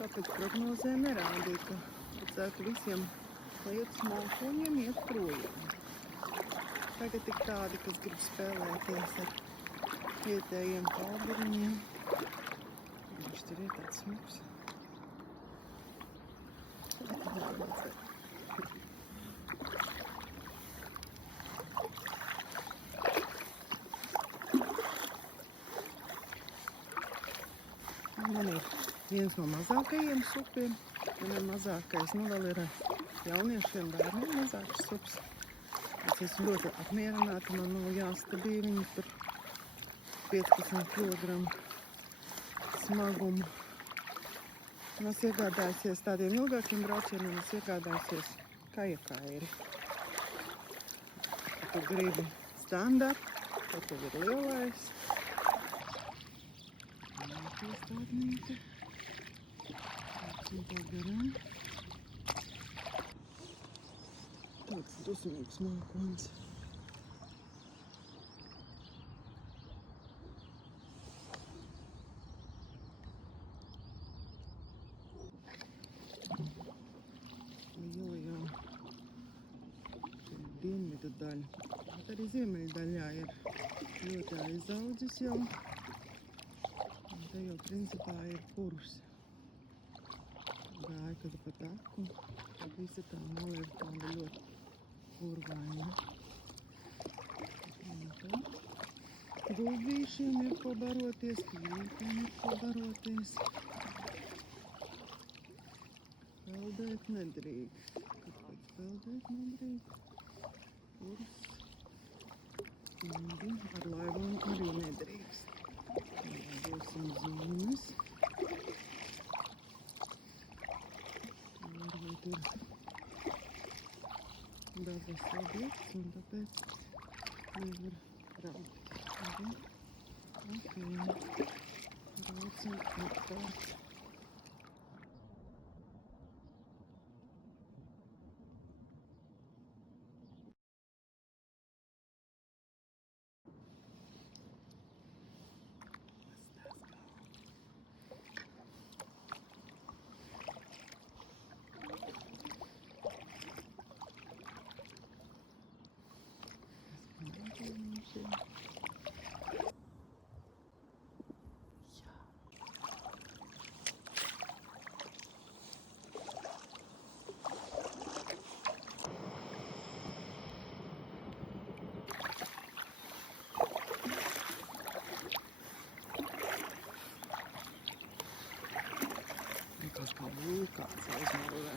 Kāpēc prognozē nerādīja, ka vajadzētu visiem lietus mākoņiem iet projām. Tagad ir tādi, kas grib spēlēties ar vietējiem kalburiņiem. Viņš tur ir tāds smuks. Man ir viens no mazākajiem supiem, un ir mazākais, vēl ir jauniešiem bērniem mazāks sups. Es esmu ļoti apmierināta, man nav jāstādīja viņu tur 15 kg smagumu. Un es iegādājusies tādiem ilgākiem braucieniem, es iegādājusies kajakairi. Ja tu gribi standartu, tad tev ir lielais. Iestādnīca. Tāds garām. Tāds dusmīgs mākonis. Liela jau dienvidu daļa. Bet arī ziemeļu daļā ir ļoti aizaudzis jau. Te jau principā ir purs. Gāja, kad pa taku, tad visa tā mala ir tāda ļoti purvaina. Gulbīšiem ir ko baroties, tīrītiem ir ko baroties. Peldēt nedrīkst. Kāpēc peldēt nedrīkst? Purs. Ar laivām arī nedrīkst. Dosim zīmes. Varbūt ir dabas objekts, un tāpēc nevar braukt. Braucam apkārt. Likās kā vulkāns aizmūrē.